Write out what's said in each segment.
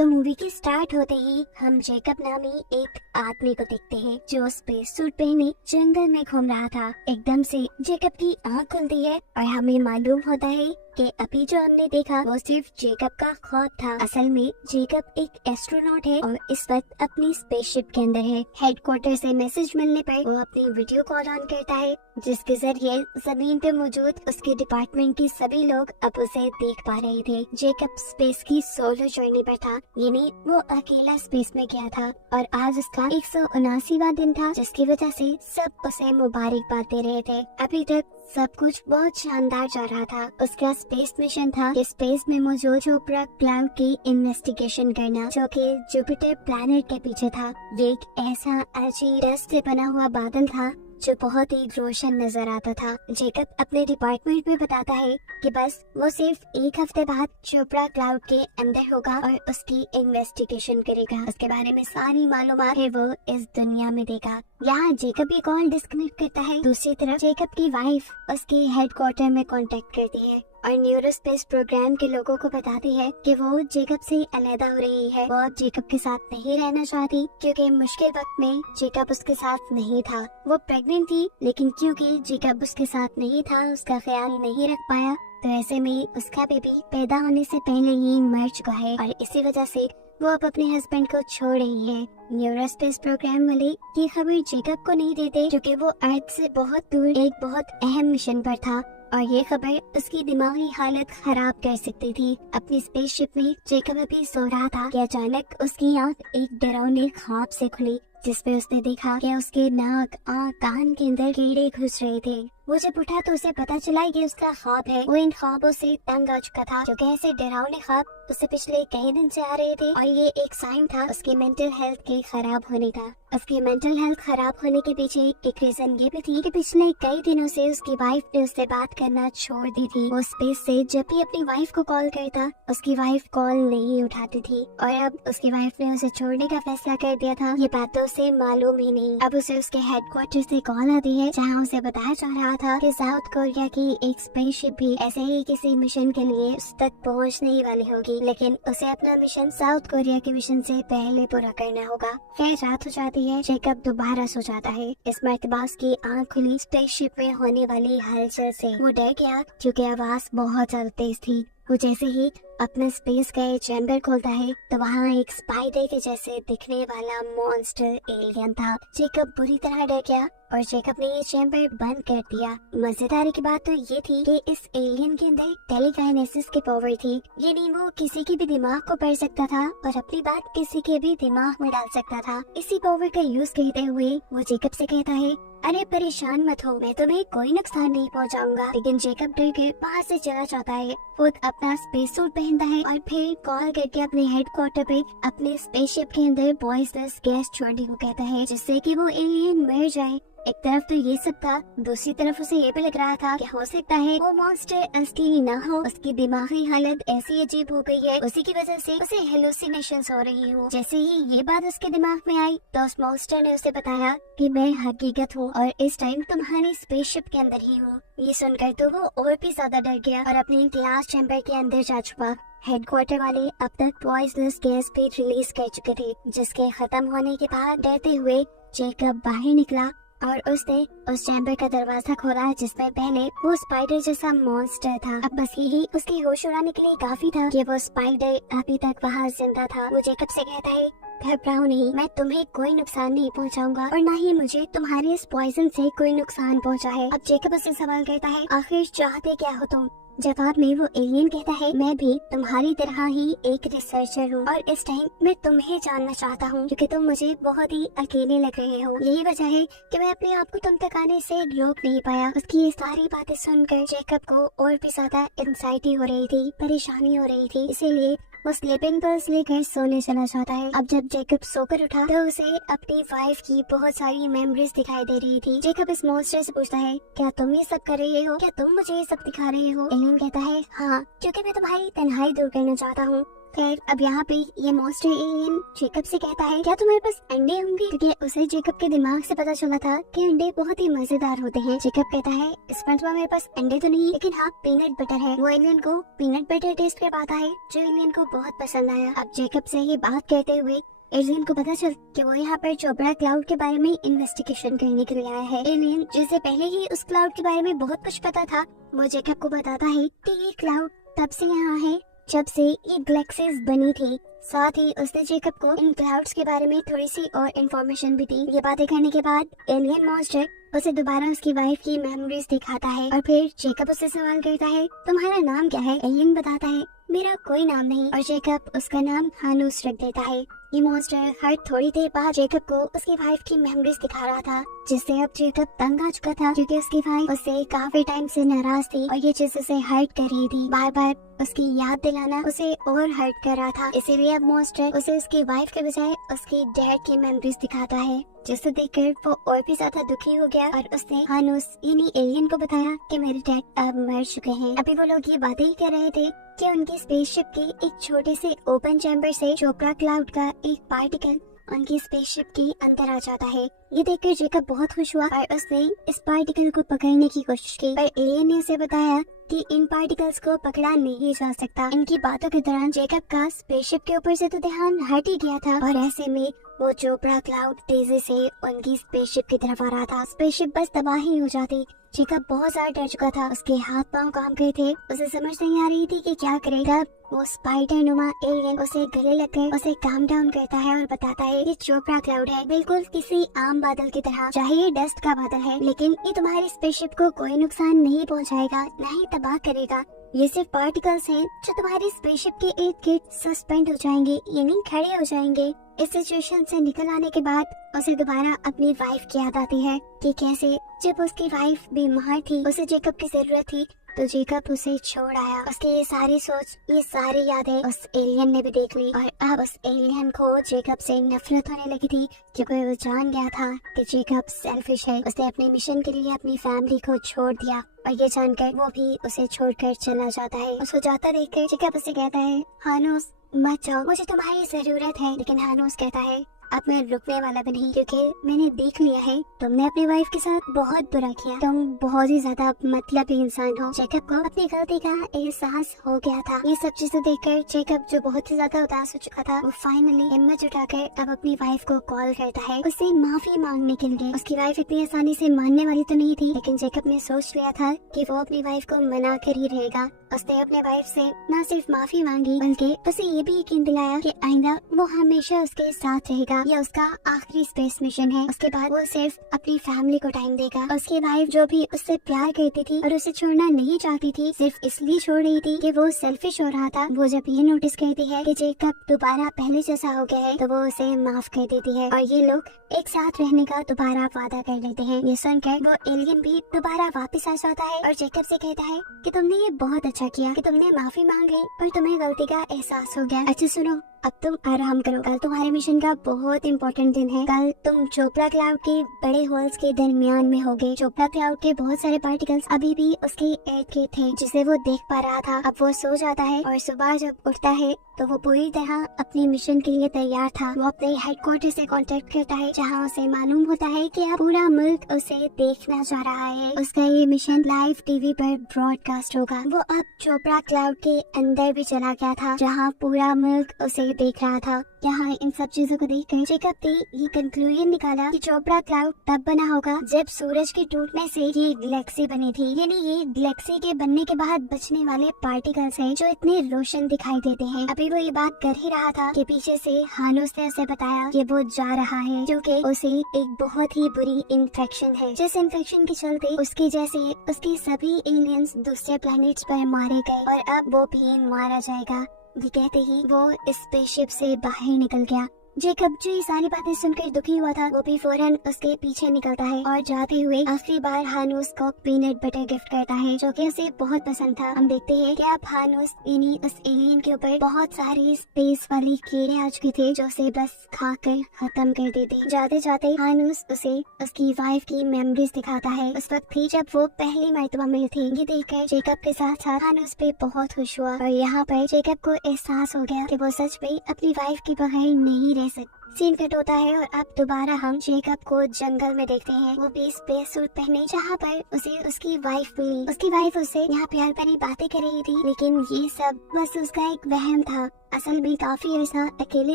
तो मूवी की स्टार्ट होते ही हम जेकब नामी एक आदमी को देखते हैं जो स्पेस सूट पहने जंगल में घूम रहा था। एकदम से जेकब की आँख खुलती है और हमें मालूम होता है कि अभी जो हमने देखा वो सिर्फ जेकब का ख्वाब था। असल में जेकब एक एस्ट्रोनॉट है और इस वक्त अपनी स्पेसशिप के अंदर है। हेडक्वार्टर से मैसेज मिलने पर वो अपनी वीडियो कॉल ऑन करता है जिसके जरिए जमीन पे मौजूद उसके डिपार्टमेंट के सभी लोग अब उसे देख पा रहे थे। जेकब स्पेस की सोलो जर्नी पर था, यानी वो अकेला स्पेस में गया था और आज उसका 179वां दिन था, जिसकी वजह से सब उसे मुबारकबाद दे रहे थे। अभी तक सब कुछ बहुत शानदार जा रहा था। उसका स्पेस मिशन था कि स्पेस में मौजूद चोपड़ा क्लाउड की इन्वेस्टिगेशन करना, जो कि जुपिटर प्लैनेट के पीछे था। ये एक ऐसा अजीब डस्ट से बना हुआ बादल था जो बहुत ही रोशन नजर आता था। जेकब अपने डिपार्टमेंट में बताता है कि बस वो सिर्फ एक हफ्ते बाद चोपड़ा क्लाउड के अंदर होगा और उसकी इन्वेस्टिगेशन करेगा। उसके बारे में सारी मालूमात है वो इस दुनिया में देगा। यहाँ जेकब ये कॉल डिस्कनेक्ट करता है। दूसरी तरफ जेकब की वाइफ उसके हेडक्वार्टर में कांटेक्ट करती है और न्यूरोस्पेस प्रोग्राम के लोगों को बताती है कि वो जेकब से अलग हो रही है। वो अब जेकब के साथ नहीं रहना चाहती क्योंकि मुश्किल वक्त में जेकब उसके साथ नहीं था। वो प्रेग्नेंट थी, लेकिन क्योंकि जेकब उसके साथ नहीं था, उसका ख्याल नहीं रख पाया, तो ऐसे में उसका बेबी पैदा होने से पहले ही मर चुका है और इसी वजह से वो अब अपने हस्बैंड को छोड़ रही है। न्यूरोस्पेस प्रोग्राम वाले ये खबर जेकब को नहीं देते क्योंकि वो अर्थ से बहुत दूर एक बहुत अहम मिशन पर था और ये खबर उसकी दिमागी हालत खराब कर सकती थी। अपनी स्पेसशिप में जेकब अभी सो रहा था कि अचानक उसकी आंख एक डरावने ख्वाब से खुली, जिसपे उसने देखा कि उसके नाक, आँख, कान के अंदर कीड़े घुस रहे थे। वो जब उठा तो उसे पता चला कि उसका ख्वाब है। वो इन ख्वाबों से तंग आ चुका था क्योंकि ऐसे डरावने ख्वाब उससे पिछले कई दिन से आ रहे थे और ये एक साइन था उसकी मेंटल हेल्थ के खराब होने का। उसकी मेंटल हेल्थ खराब होने के पीछे एक रीजन ये भी थी कि पिछले कई दिनों से उसकी वाइफ ने उससे बात करना छोड़ दी थी। वो स्पेस से जब भी अपनी वाइफ को कॉल करता, उसकी वाइफ कॉल नहीं उठाती थी और अब उसकी वाइफ ने उसे छोड़ने का फैसला कर दिया था। ये बात तो उसे मालूम ही नहीं। अब उसे उसके हेडक्वार्टर से कॉल आती है जहाँ उसे बताया जा रहा था कि साउथ कोरिया की एक स्पेसशिप भी ऐसे ही किसी मिशन के लिए उस तक पहुँचने वाली होगी, लेकिन उसे अपना मिशन साउथ कोरिया के मिशन से पहले पूरा करना होगा। फिर रात हो जाती है। जेकब दोबारा सो जाता है। इस मर्तबा की आँख खुली स्पेसशिप में होने वाली हलचल से। वो डर गया क्योंकि आवाज बहुत ज्यादा तेज थी। वो जैसे ही अपना स्पेस का चैम्बर खोलता है तो वहाँ एक स्पाइडर के जैसे दिखने वाला मॉन्स्टर एलियन था। जेकब बुरी तरह डर गया और जेकब ने ये चैम्बर बंद कर दिया। मजेदार की बात तो ये थी कि इस एलियन के अंदर टेलीकाइनेसिस की पावर थी, यानी वो किसी के भी दिमाग को पढ़ सकता था और अपनी बात किसी के भी दिमाग में डाल सकता था। इसी पावर का यूज करते हुए वो जेकब से कहता है, अरे परेशान मत हो, मैं तुम्हें कोई नुकसान नहीं पहुंचाऊंगा। लेकिन जेकब डर के वहाँ से चला जाता है। वो अपना स्पेस सूट पहनता है और फिर कॉल करके अपने हेडक्वार्टर पे अपने स्पेसशिप के अंदर पॉइजनस गैस छोड़ने को कहता है जिससे कि वो एलियन मर जाए। एक तरफ तो ये सब था, दूसरी तरफ उसे ये भी लग रहा था कि हो सकता है वो मॉन्स्टर असली ना हो, उसकी दिमागी हालत ऐसी अजीब हो गई है, उसी की वजह से उसे हेलुसिनेशंस हो रही हो। जैसे ही ये बात उसके दिमाग में आई तो उस मॉन्स्टर ने उसे बताया कि मैं हकीकत हूँ और इस टाइम तुम्हारी स्पेसशिप के अंदर ही हूँ। ये सुनकर तो वो और भी ज्यादा डर गया और अपने ग्लास चैम्बर के अंदर जा छुपा। हेडक्वार्टर वाले अब तक पॉइजनस गैस भी रिलीज कर चुके थे, जिसके खत्म होने के बाद डरते हुए जेकब बाहर निकला और उसने उस चैम्बर का दरवाजा खोला जिसमें पहले वो स्पाइडर जैसा मॉन्स्टर था। अब बस यही उसकी होश उड़ाने के लिए काफी था कि वो स्पाइडर अभी तक वहाँ जिंदा था। वो जेकब से कहता है, घबराओ नहीं, मैं तुम्हें कोई नुकसान नहीं पहुंचाऊंगा और ना ही मुझे तुम्हारे इस पॉइजन से कोई नुकसान पहुंचा है। अब जेकब उससे सवाल करता है, आखिर चाहते क्या हो तुम? जवाब में वो एलियन कहता है, मैं भी तुम्हारी तरह ही एक रिसर्चर हूँ और इस टाइम मैं तुम्हें जानना चाहता हूँ क्योंकि तुम मुझे बहुत ही अकेले लग रहे हो। यही वजह है कि मैं अपने आप को तुम तक आने से रोक नहीं पाया। उसकी ये सारी बातें सुनकर जेकब को और भी ज्यादा एंजाइटी हो रही थी, परेशानी हो रही थी, इसीलिए वो स्लीपिंग पिल्स लेकर सोने चला जाता है। अब जब जेकब सोकर उठा तो उसे अपनी वाइफ की बहुत सारी मेमोरीज दिखाई दे रही थी। जेकब इस मॉन्स्टर से पूछता है, क्या तुम ये सब कर रहे हो? क्या तुम मुझे ये सब दिखा रहे हो? एलियन कहता है, हाँ, क्योंकि मैं तुम्हारी तन्हाई दूर करना चाहता हूँ। खैर अब यहाँ पे ये मॉन्स्टर एलियन जेकब से कहता है क्या तुम्हारे पास अंडे होंगे, क्योंकि उसे जेकब के दिमाग से पता चला था कि अंडे बहुत ही मजेदार होते हैं। जेकब कहता है स्पंजबॉब मेरे पास अंडे तो नहीं, लेकिन हाँ पीनट बटर है। वो एलियन को पीनट बटर टेस्ट करवाता है जो एलियन को बहुत पसंद आया। अब जेकब से ये बात कहते हुए एलियन को पता चल कि वो यहाँ पर चोपड़ा क्लाउड के बारे में इन्वेस्टिगेशन करने के लिए आया है। एलियन जिसे पहले ही उस क्लाउड के बारे में बहुत कुछ पता था, वो जेकब को बताता है कि ये क्लाउड तब से यहाँ है जब से ये गैलेक्सीज बनी थी। साथ ही उसने जेकब को इन क्लाउड्स के बारे में थोड़ी सी और इन्फॉर्मेशन भी दी। ये बातें करने के बाद एलियन मॉन्स्टर उसे दोबारा उसकी वाइफ की मेमोरीज दिखाता है और फिर जेकब उससे सवाल करता है तुम्हारा नाम क्या है। एलियन बताता है मेरा कोई नाम नहीं, और जेकब उसका नाम हानूस रख देता है। ये मॉन्स्टर हर थोड़ी देर बाद जेकब को उसकी वाइफ की मेमोरीज दिखा रहा था, जिससे अब जेकब तंग आ चुका था क्योंकि उसकी वाइफ उससे काफी टाइम से नाराज थी और ये चीज उसे हर्ट कर रही थी। बार बार उसकी याद दिलाना उसे और हर्ट कर रहा था। इसीलिए अब मॉन्स्टर उसे उसकी वाइफ के बजाय उसकी डैड की मेमोरीज दिखाता है, जिसे देखकर वो और भी ज्यादा दुखी हो गया और उसने हानूस यानी एलियन को बताया कि मेरे डैड अब मर चुके हैं। अभी वो लोग ये बातें ही कर रहे थे कि उनकी स्पेसशिप के एक छोटे से ओपन चैम्बर से चोपड़ा क्लाउड का एक पार्टिकल उनकी स्पेसशिप के अंदर आ जाता है। ये देखकर जेकब बहुत खुश हुआ और उसने इस पार्टिकल को पकड़ने की कोशिश की, पर एलियन ने उसे बताया कि इन पार्टिकल्स को पकड़ा नहीं जा सकता। इनकी बातों के दौरान जेकब का स्पेसशिप के ऊपर से तो ध्यान हट ही गया था और ऐसे में वो चोपड़ा क्लाउड तेजी से उनकी स्पेसशिप की तरफ आ रहा था। स्पेसशिप बस तबाही हो जाती। जेकब बहुत ज्यादा डर चुका था, उसके हाथ पांव काम गए थे, उसे समझ नहीं आ रही थी कि क्या करे। तब वो स्पाइडर नुमा एलियन उसे गले लगकर उसे काम डाउन करता है और बताता है ये चोपड़ा क्लाउड है, बिल्कुल किसी आम बादल की तरह। चाहे ये डस्ट का बादल है, लेकिन ये तुम्हारी स्पेसशिप को कोई नुकसान नहीं पहुंचाएगा, न ही तबाह करेगा। ये सिर्फ पार्टिकल्स हैं जो तुम्हारी स्पेसशिप के इर्द गिर्द सस्पेंड हो जाएंगे, यानी खड़े हो जाएंगे। इस सिचुएशन से निकल आने के बाद उसे दोबारा अपनी वाइफ की याद आती है कि कैसे जब उसकी वाइफ बीमार थी, उसे जेकब की जरूरत थी तो जेकब उसे छोड़ आया। उसकी ये सारी सोच, ये सारी यादें उस एलियन ने भी देख ली और अब उस एलियन को जेकब से नफरत होने लगी थी, क्योंकि वो जान गया था कि जेकब सेल्फिश है। उसने अपने मिशन के लिए अपनी फैमिली को छोड़ दिया और ये जानकर वो भी उसे छोड़कर चला जाता है। उसको जाता देखकर जेकब उसे कहता है हानूस मत जाओ, मुझे तुम्हारी जरूरत है। लेकिन हानूस कहता है अब मैं रुकने वाला भी नहीं, क्योंकि मैंने देख लिया है तुमने अपनी वाइफ के साथ बहुत बुरा किया, तुम बहुत ही ज्यादा मतलबी इंसान हो। जेकब को अपनी गलती का एहसास हो गया था। ये सब चीजें देखकर जेकब जो बहुत ही ज्यादा उदास हो चुका था, वो फाइनली हिम्मत जुटाकर अब अपनी वाइफ को कॉल करता है उससे माफी मांगने के लिए। उसकी वाइफ इतनी आसानी से मानने वाली तो नहीं थी, लेकिन जेकब ने सोच लिया था कि वो अपनी वाइफ को मना कर ही रहेगा। उसने अपने वाइफ से न सिर्फ माफी मांगी, बल्कि उसे ये भी यकीन दिलाया कि आइंदा वो हमेशा उसके साथ रहेगा। यह उसका आखिरी स्पेस मिशन है। उसके बाद वो सिर्फ अपनी फैमिली को टाइम देगा। उसकी वाइफ जो भी उससे प्यार करती थी और उसे छोड़ना नहीं चाहती थी, सिर्फ इसलिए छोड़ रही थी कि वो सेल्फिश हो रहा था, वो जब ये नोटिस करती है कि जेकब दोबारा पहले जैसा हो गया है, तो वो उसे माफ कर देती है और ये लोग एक साथ रहने का दोबारा वादा कर लेते हैं। ये सुनकर वो एलियन भी दोबारा वापस आ जाता है और जेकब से कहता है कि तुमने ये बहुत अच्छा किया कि तुमने माफी मांग ली और तुम्हें गलती का एहसास हो गया। अच्छा सुनो, अब तुम आराम करो, कल तुम्हारे मिशन का बहुत इम्पोर्टेंट दिन है। कल तुम चोपड़ा क्लाउड के बड़े होल्स के दरमियान में होगे। चोपड़ा क्लाउड के बहुत सारे पार्टिकल्स अभी भी उसके इर्द गिर्द थे, जिसे वो देख पा रहा था। अब वो सो जाता है और सुबह जब उठता है तो वो पूरी तरह अपने मिशन के लिए तैयार था। वो अपने हेडक्वार्टर से कांटेक्ट करता है, जहां उसे मालूम होता है कि अब पूरा मुल्क उसे देखना चाह रहा है। उसका ये मिशन लाइव टीवी पर ब्रॉडकास्ट होगा। वो अब चोपड़ा क्लाउड के अंदर भी चला गया था, जहाँ पूरा मुल्क उसे देख रहा था। यहाँ इन सब चीजों को देखकर जेकब ने ये कंक्लूजन निकाला कि चोपड़ा क्लाउड तब बना होगा जब सूरज के टूटने से ये गैलेक्सी बनी थी। यानी ये गैलेक्सी के बनने के बाद बचने वाले पार्टिकल्स हैं जो इतने रोशन दिखाई देते हैं। अभी वो ये बात कर ही रहा था कि पीछे से हानूस ने उसे बताया कि वो जा रहा है, क्योंकि उसे एक बहुत ही बुरी इन्फेक्शन है, जिस इन्फेक्शन के चलते उसके जैसे उसके सभी एलियंस दूसरे प्लैनेट्स पर मारे गए और अब वो भी मारा जाएगा। ये कहते ही वो स्पेसशिप से बाहर निकल गया। जेकब जो ये सारी बातें सुनकर दुखी हुआ था वो भी फौरन उसके पीछे निकलता है और जाते हुए आखिरी बार हानूस को पीनट बटर गिफ्ट करता है जो कि उसे बहुत पसंद था। हम देखते हैं कि अब हानूस यानी उस एलियन के ऊपर बहुत सारे स्पेस वाली कीड़े आ चुके थे जो उसे बस खाकर खत्म कर देते। जाते जाते हानूस उसे उसकी वाइफ की मेमोरीज दिखाता है। उस वक्त थी जब वो पहली मर्तबा मिले थे। ये देखकर जेकब के साथ साथ हानूस पे बहुत खुश हुआ और यहाँ पर जेकब को एहसास हो गया कि वो सच में अपनी वाइफ के बगैर नहीं रह सकता। सीन कट होता है और अब दोबारा हम जेकब को जंगल में देखते हैं। वो भी स्पेस सूट पहने जहाँ पर उसे उसकी वाइफ मिली। उसकी वाइफ उससे यहाँ प्यार भरी बातें कर रही थी लेकिन ये सब बस उसका एक वहम था। असल में काफी अर्सा अकेले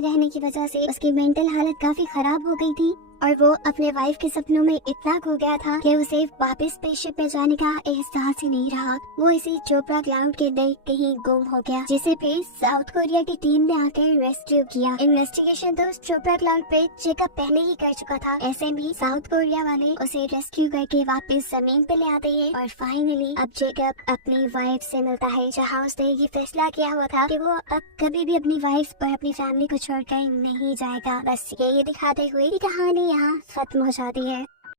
रहने की वजह से उसकी मेंटल हालत काफी खराब हो गई थी और वो अपने वाइफ के सपनों में इतना खो गया था कि उसे वापस स्पेसशिप में जाने का एहसास ही नहीं रहा। वो इसी चोपड़ा क्लाउड के अंदर कहीं गुम हो गया जिसे फिर साउथ कोरिया की टीम ने आकर रेस्क्यू किया। इन्वेस्टिगेशन तो चोपड़ा क्लाउड पे जेकब पहले ही कर चुका था। ऐसे भी साउथ कोरिया वाले उसे रेस्क्यू करके वापस जमीन पे ले आते हैं और फाइनली अब जेकब अपनी वाइफ से मिलता है जहाँ उसने ये फैसला किया हुआ था कि वो अब कभी भी अपनी वाइफ और अपनी फैमिली को छोड़कर नहीं जाएगा। बस यही दिखाते हुए कहानी यहाँ खत्म हो जाती है।